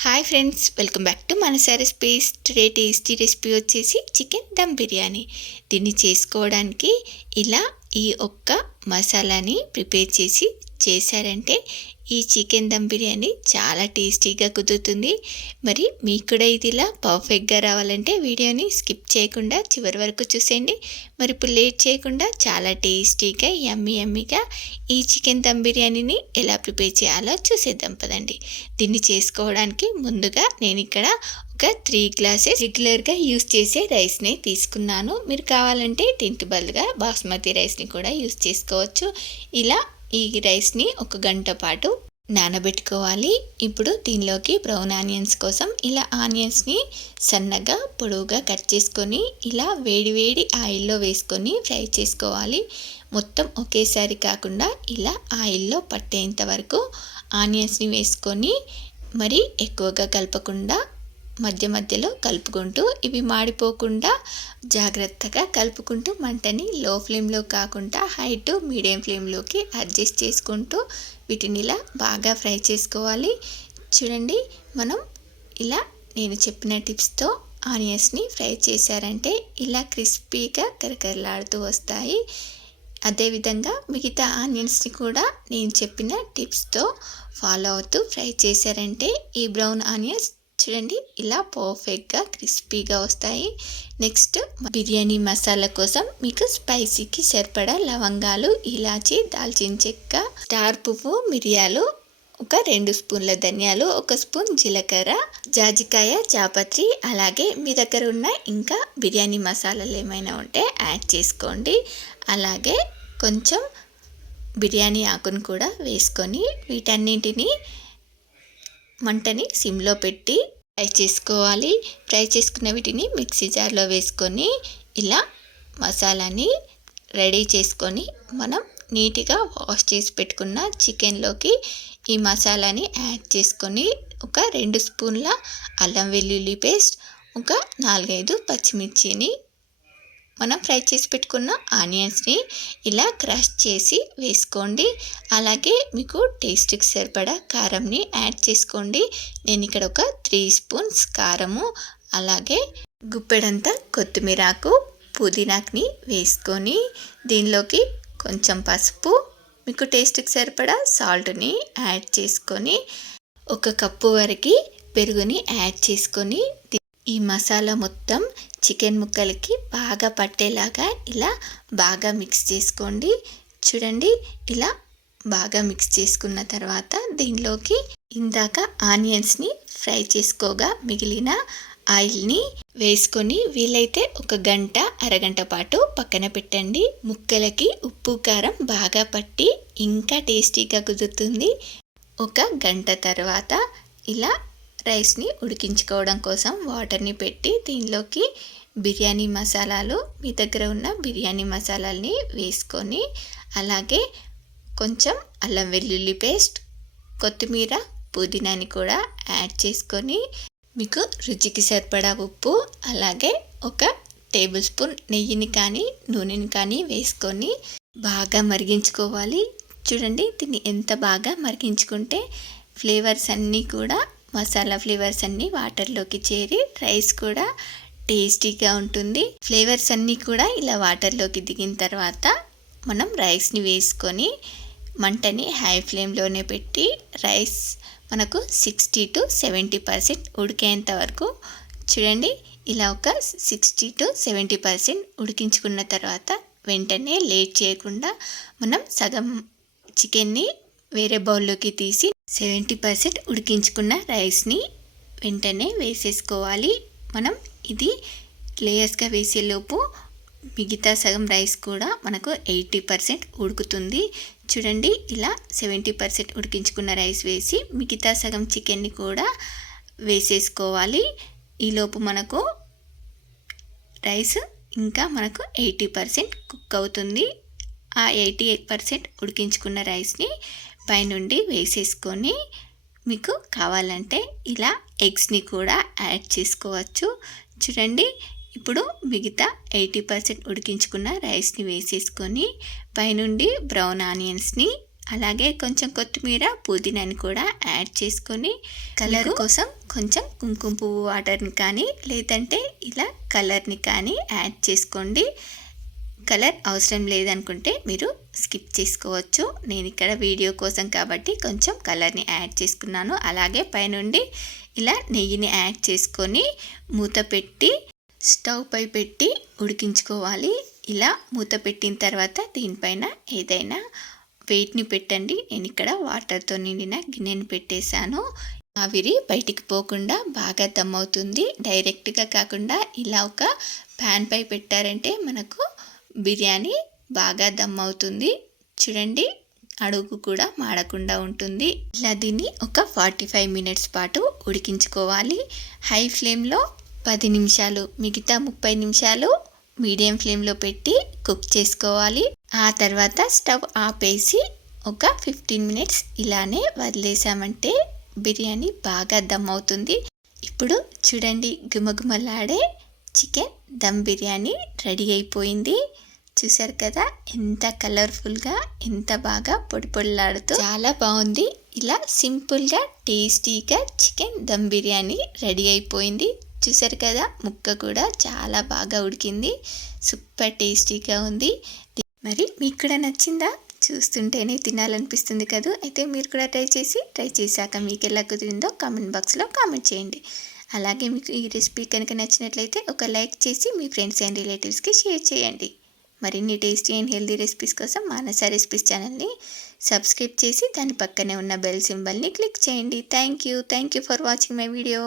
Hi friends welcome back to మన recipes today tasty recipe వచ్చేసి chicken dum biryani దీన్ని చేసుకోవడానికి ఇలా ఈ ఒక్క మసాలాని ప్రిపేర్ చేసి చేశారంటే ఈ చికెన్ దమ్ బిర్యానీ చాలా టేస్టీగా కుదురుతుంది. మరి మీకు కూడా ఇది ఇలా పర్ఫెక్ట్గా రావాలంటే వీడియోని స్కిప్ చేయకుండా చివరి వరకు చూసేయండి. మరి ఇప్పుడు లేట్ చేయకుండా చాలా టేస్టీగా యమ్మీ యమ్మీగా ఈ చికెన్ దమ్ బిర్యానీని ఎలా ప్రిపేర్ చేయాలో చూసేద్దాం పదండి. దీన్ని చేసుకోవడానికి ముందుగా నేను ఇక్కడ ఒక త్రీ గ్లాసెస్ రెగ్యులర్గా యూస్ చేసే రైస్ని తీసుకున్నాను. మీరు కావాలంటే దీనికి బదులుగా బాస్మతి రైస్ని కూడా యూస్ చేసుకోవచ్చు. ఇలా ఈ రైస్ని ఒక గంట పాటు నానబెట్టుకోవాలి. ఇప్పుడు దీనిలోకి బ్రౌన్ ఆనియన్స్ కోసం ఇలా ఆనియన్స్ని సన్నగా పొడవుగా కట్ చేసుకొని ఇలా వేడివేడి ఆయిల్లో వేసుకొని ఫ్రై చేసుకోవాలి. మొత్తం ఒకేసారి కాకుండా ఇలా ఆయిల్లో పట్టేంత వరకు ఆనియన్స్ని వేసుకొని మరి ఎక్కువగా కలపకుండా మధ్య మధ్యలో కలుపుకుంటూ ఇవి మాడిపోకుండా జాగ్రత్తగా కలుపుకుంటూ మంటని లో ఫ్లేమ్లో కాకుండా హై టు మీడియం ఫ్లేమ్లోకి అడ్జస్ట్ చేసుకుంటూ వీటిని ఇలా బాగా ఫ్రై చేసుకోవాలి. చూడండి మనం ఇలా నేను చెప్పిన టిప్స్తో ఆనియన్స్ని ఫ్రై చేశారంటే ఇలా క్రిస్పీగా కరకరలాడుతూ వస్తాయి. అదేవిధంగా మిగతా ఆనియన్స్ని కూడా నేను చెప్పిన టిప్స్తో ఫాలో అవుతూ ఫ్రై చేశారంటే ఈ బ్రౌన్ ఆనియన్స్ చూడండి ఇలా పర్ఫెక్ట్గా క్రిస్పీగా వస్తాయి. నెక్స్ట్ బిర్యానీ మసాలా కోసం మీకు స్పైసీకి సరిపడా లవంగాలు ఇలాచి దాల్చిన చెక్క స్టార్ పువ్వు మిరియాలు ఒక రెండు స్పూన్ల ధనియాలు ఒక స్పూన్ జీలకర్ర జాజికాయ చాపత్రి అలాగే మీ దగ్గర ఉన్న ఇంకా బిర్యానీ మసాలాలు ఏమైనా ఉంటే యాడ్ చేసుకోండి. అలాగే కొంచెం బిర్యానీ ఆకును కూడా వేసుకొని వీటన్నింటినీ మంటని సిమ్లో పెట్టి ఫ్రై చేసుకోవాలి. ఫ్రై చేసుకున్న వీటిని మిక్సీ జార్లో వేసుకొని ఇలా మసాలాని రెడీ చేసుకొని మనం నీట్గా వాష్ చేసి పెట్టుకున్న చికెన్లోకి ఈ మసాలాని యాడ్ చేసుకొని ఒక రెండు స్పూన్ల అల్లం వెల్లుల్లి పేస్ట్ ఒక నాలుగైదు పచ్చిమిర్చిని మనం ఫ్రై చేసి పెట్టుకున్న ఆనియన్స్ని ఇలా క్రష్ చేసి వేసుకోండి. అలాగే మీకు టేస్ట్కి సరిపడా కారంని యాడ్ చేసుకోండి. నేను ఇక్కడ ఒక త్రీ స్పూన్స్ కారము అలాగే గుప్పెడంత కొత్తిమీరాకు పుదీనాకుని వేసుకొని దీనిలోకి కొంచెం పసుపు మీకు టేస్ట్కి సరిపడా సాల్ట్ని యాడ్ చేసుకొని ఒక కప్పు వరకు పెరుగుని యాడ్ చేసుకొని ఈ మసాలా మొత్తం చికెన్ ముక్కలకి బాగా పట్టేలాగా ఇలా బాగా మిక్స్ చేసుకోండి. చూడండి ఇలా బాగా మిక్స్ చేసుకున్న తర్వాత దీనిలోకి ఇందాక ఆనియన్స్ని ఫ్రై చేసుకోగా మిగిలిన ఆయిల్ని వేసుకొని వీలైతే ఒక గంట అరగంట పాటు పక్కన పెట్టండి. ముక్కలకి ఉప్పు కారం బాగా పట్టి ఇంకా టేస్టీగా కుదురుతుంది. ఒక గంట తర్వాత ఇలా రైస్ని ఉడికించుకోవడం కోసం వాటర్ని పెట్టి దీనిలోకి బిర్యానీ మసాలాలు మీ దగ్గర ఉన్న బిర్యానీ మసాలాల్ని వేసుకొని అలాగే కొంచెం అల్లం వెల్లుల్లి పేస్ట్ కొత్తిమీర పుదీనాని కూడా యాడ్ చేసుకొని మీకు రుచికి సరిపడా ఉప్పు అలాగే ఒక టేబుల్ స్పూన్ నెయ్యిని కానీ నూనెని కానీ వేసుకొని బాగా మరిగించుకోవాలి. చూడండి దీన్ని ఎంత బాగా మరిగించుకుంటే ఫ్లేవర్స్ అన్నీ కూడా మసాలా ఫ్లేవర్స్ అన్నీ వాటర్లోకి చేరి రైస్ కూడా టేస్టీగా ఉంటుంది. ఫ్లేవర్స్ అన్నీ కూడా ఇలా వాటర్లోకి దిగిన తర్వాత మనం రైస్ని వేసుకొని మంటని హై ఫ్లేమ్లోనే పెట్టి రైస్ మనకు సిక్స్టీ టు సెవెంటీ పర్సెంట్ ఉడికేంత వరకు చూడండి ఇలా ఒక సిక్స్టీ టు సెవెంటీ పర్సెంట్ ఉడికించుకున్న తర్వాత వెంటనే లేట్ చేయకుండా మనం సగం చికెన్ని వేరే బౌల్లోకి తీసి సెవెంటీ పర్సెంట్ ఉడికించుకున్న రైస్ని వెంటనే వేసేసుకోవాలి. మనం ఇది లేయర్స్గా వేసేలోపు మిగతా సగం రైస్ కూడా మనకు ఎయిటీ పర్సెంట్ ఉడుకుతుంది. చూడండి ఇలా సెవెంటీ పర్సెంట్ ఉడికించుకున్న రైస్ వేసి మిగతా సగం చికెన్ని కూడా వేసేసుకోవాలి. ఈలోపు మనకు రైస్ ఇంకా మనకు ఎయిటీ పర్సెంట్ కుక్ అవుతుంది. ఆ ఎయిటీ ఎయిట్ పర్సెంట్ ఉడికించుకున్న రైస్ని పైనుండి వేసేసుకొని మీకు కావాలంటే ఇలా ఎగ్స్ని కూడా యాడ్ చేసుకోవచ్చు. చూడండి ఇప్పుడు మిగతా ఎయిటీ పర్సెంట్ ఉడికించుకున్న రైస్ని వేసేసుకొని పైనుండి బ్రౌన్ ఆనియన్స్ని అలాగే కొంచెం కొత్తిమీర పుదీనాని కూడా యాడ్ చేసుకొని కలర్ కోసం కొంచెం కుంకుమ పువ్వు వాటర్ని కానీ లేదంటే ఇలా కలర్ని కానీ యాడ్ చేసుకోండి. కలర్ అవసరం లేదనుకుంటే మీరు స్కిప్ చేసుకోవచ్చు. నేను ఇక్కడ వీడియో కోసం కాబట్టి కొంచెం కలర్ని యాడ్ చేసుకున్నాను. అలాగే పైనుండి ఇలా నెయ్యిని యాడ్ చేసుకొని మూత పెట్టి స్టవ్ పై పెట్టి ఉడికించుకోవాలి. ఇలా మూత పెట్టిన తర్వాత దీనిపైన ఏదైనా వెయిట్ని పెట్టండి. నేను ఇక్కడ వాటర్తో నిండిన గిన్నెని పెట్టేశాను. ఆవిరి బయటికి పోకుండా బాగా దమ్ అవుతుంది. డైరెక్ట్గా కాకుండా ఇలా ఒక ప్యాన్ పై పెట్టారంటే మనకు బిర్యానీ బాగా దమ్ అవుతుంది. చూడండి అడుగు కూడా మాడకుండా ఉంటుంది. ఇలా దీన్ని ఒక ఫార్టీ ఫైవ్ మినిట్స్ పాటు ఉడికించుకోవాలి. హై ఫ్లేమ్లో పది నిమిషాలు మిగతా ముప్పై నిమిషాలు మీడియం ఫ్లేమ్లో పెట్టి కుక్ చేసుకోవాలి. ఆ తర్వాత స్టవ్ ఆపేసి ఒక ఫిఫ్టీన్ మినిట్స్ ఇలానే వదిలేసామంటే బిర్యానీ బాగా దమ్ అవుతుంది. ఇప్పుడు చూడండి గుమగుమలాడే చికెన్ దమ్ బిర్యానీ రెడీ అయిపోయింది. చూసారు కదా ఎంత కలర్ఫుల్గా ఎంత బాగా పొడి పొడిలాడుతూ చాలా బాగుంది. ఇలా సింపుల్గా టేస్టీగా చికెన్ దమ్ బిర్యానీ రెడీ అయిపోయింది. చూసారు కదా ముక్క కూడా చాలా బాగా ఉడికింది. సూపర్ టేస్టీగా ఉంది. మరి మీకు కూడా నచ్చిందా? చూస్తుంటేనే తినాలనిపిస్తుంది కదా. అయితే మీరు కూడా ట్రై చేసి ట్రై చేశాక మీకు ఎలా కుదిరిందో కామెంట్ బాక్స్లో కామెంట్ చేయండి. అలాగే మీకు ఈ రెసిపీ కనుక నచ్చినట్లయితే ఒక లైక్ చేసి మీ ఫ్రెండ్స్ అండ్ రిలేటివ్స్కి షేర్ చేయండి. మరిన్ని టేస్టీ అండ్ హెల్దీ రెసిపీస్ కోసం మానస రెసిపీస్ ఛానల్ని సబ్స్క్రైబ్ చేసి దాని పక్కనే ఉన్న బెల్ సింబల్ని క్లిక్ చేయండి. Thank you. Thank you for watching my video.